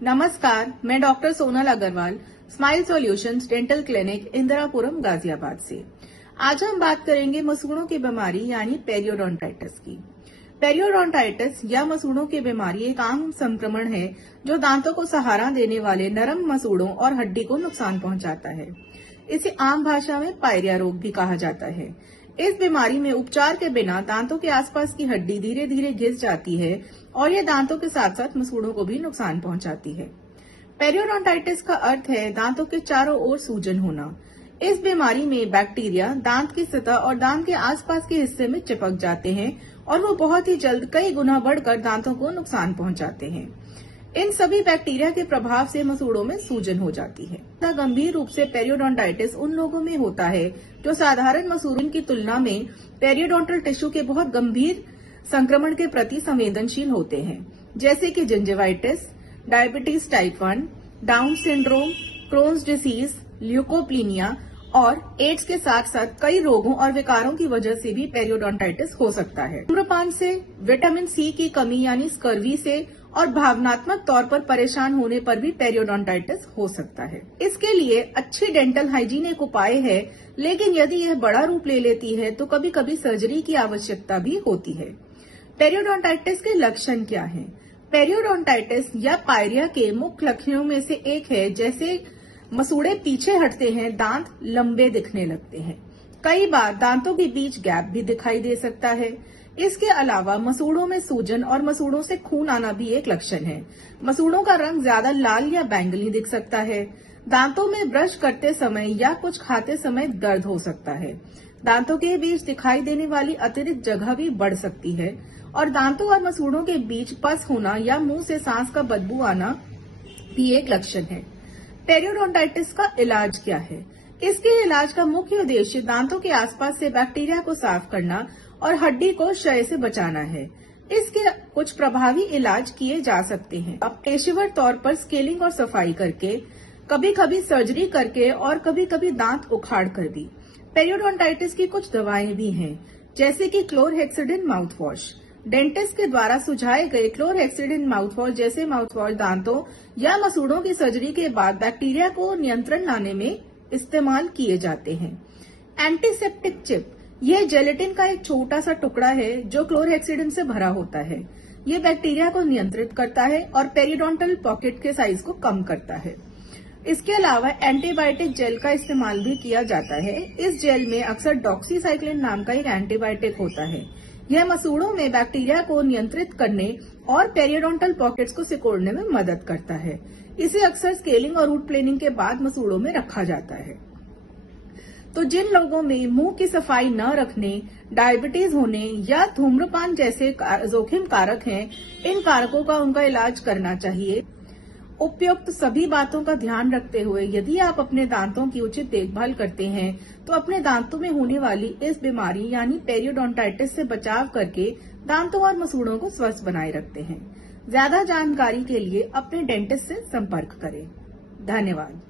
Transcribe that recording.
नमस्कार, मैं doctor Sonal Agarwal, smile solutions dental clinic Indirapuram Ghaziabad से। आज हम बात करेंगे मसूड़ों की बीमारी यानी पेरियोडोंटाइटिस की। पेरियोडोंटाइटिस या मसूड़ों की बीमारी एक आम संक्रमण है जो दांतों को सहारा देने वाले नरम मसूड़ों और हड्डी को नुकसान पहुंचाता है। इसे आम भाषा में पायरिया रोग भी कहा जाता है। इस बीमारी में उपचार के बिना दांतों के आसपास की हड्डी धीरे धीरे घिस जाती है और ये दांतों के साथ साथ मसूड़ों को भी नुकसान पहुंचाती है। पेरियोडोंटाइटिस का अर्थ है दांतों के चारों ओर सूजन होना। इस बीमारी में बैक्टीरिया दांत की सतह और दांत के आसपास के हिस्से में चिपक जाते हैं और वो बहुत ही जल्द कई गुना बढ़कर दांतों को नुकसान पहुंचाते हैं। इन सभी बैक्टीरिया के प्रभाव से मसूड़ों में सूजन हो जाती है। गंभीर रूप से पेरियोडोंटाइटिस उन लोगों में होता है जो साधारण मसूड़ों की तुलना में पेरियोडोंटल टिश्यू के बहुत गंभीर संक्रमण के प्रति संवेदनशील होते हैं, जैसे कि gingivitis, diabetes type 1, down syndrome, crohn's disease, leukopenia और एड्स के साथ साथ कई रोगों और विकारों की वजह से भी पेरियोडोंटाइटिस हो सकता है। धूम्रपान से, विटामिन सी की कमी यानी स्कर्वी से और भावनात्मक तौर पर परेशान होने पर भी पेरियोडोंटाइटिस हो सकता है। इसके लिए अच्छी डेंटल हाइजीन एक उपाय है, लेकिन यदि यह बड़ा रूप ले लेती है तो कभी कभी सर्जरी की आवश्यकता भी होती है। पेरियोडोंटाइटिस के लक्षण क्या हैं? पेरियोडोंटाइटिस या पायरिया के मुख्य लक्षणों में से एक है जैसे मसूड़े पीछे हटते हैं, दांत लंबे दिखने लगते हैं। कई बार दांतों के बीच गैप भी दिखाई दे सकता है। इसके अलावा मसूड़ों में सूजन और मसूड़ों से खून आना भी एक लक्षण है। मसूड़ों का रंग ज्यादा लाल या बैंगनी दिख सकता है। दांतों में ब्रश करते समय या कुछ खाते समय दर्द हो सकता है। दांतों के बीच दिखाई देने वाली अतिरिक्त जगह भी बढ़ सकती है और दांतों और मसूड़ों के बीच पस होना या मुंह से सांस का बदबू आना भी एक लक्षण है। पेरियोडोंटाइटिस का इलाज क्या है? इसके इलाज का मुख्य उद्देश्य दांतों के आसपास से बैक्टीरिया को साफ करना और हड्डी को क्षय से बचाना है। इसके कुछ प्रभावी इलाज किए जा सकते हैं। अब पेशेवर तौर पर स्केलिंग और सफाई करके, कभी कभी सर्जरी करके और कभी कभी दांत उखाड़ कर भी। पेरियोडोंटाइटिस की कुछ दवाएं भी हैं, जैसे कि क्लोरहेक्सिडिन माउथवॉश। डेंटिस्ट के द्वारा सुझाए गए क्लोरहेक्सिडिन माउथवॉश जैसे माउथवॉश दांतों या मसूड़ों की सर्जरी के बाद बैक्टीरिया को नियंत्रण लाने में इस्तेमाल किए जाते हैं। एंटीसेप्टिक चिप, यह जेलेटिन का एक छोटा सा टुकड़ा है जो क्लोरहेक्सिडिन से भरा होता है। ये बैक्टीरिया को नियंत्रित करता है और पेरियोडोंटल पॉकेट के साइज को कम करता है। इसके अलावा एंटीबायोटिक जेल का इस्तेमाल भी किया जाता है। इस जेल में अक्सर डॉक्सीसाइक्लिन नाम का एक एंटीबायोटिक होता है। यह मसूड़ों में बैक्टीरिया को नियंत्रित करने और पेरियोडोंटल पॉकेट्स को सिकोड़ने में मदद करता है। इसे अक्सर स्केलिंग और रूट प्लेनिंग के बाद मसूड़ों में रखा जाता है। तो जिन लोगों में मुंह की सफाई न रखने, डायबिटीज होने या धूम्रपान जैसे जोखिम कारक हैं, इन कारकों का उनका इलाज करना चाहिए। उपयुक्त सभी बातों का ध्यान रखते हुए यदि आप अपने दांतों की उचित देखभाल करते हैं तो अपने दांतों में होने वाली इस बीमारी यानी पेरियोडोंटाइटिस से बचाव करके दांतों और मसूड़ों को स्वस्थ बनाए रखते हैं। ज्यादा जानकारी के लिए अपने डेंटिस्ट से संपर्क करें। धन्यवाद।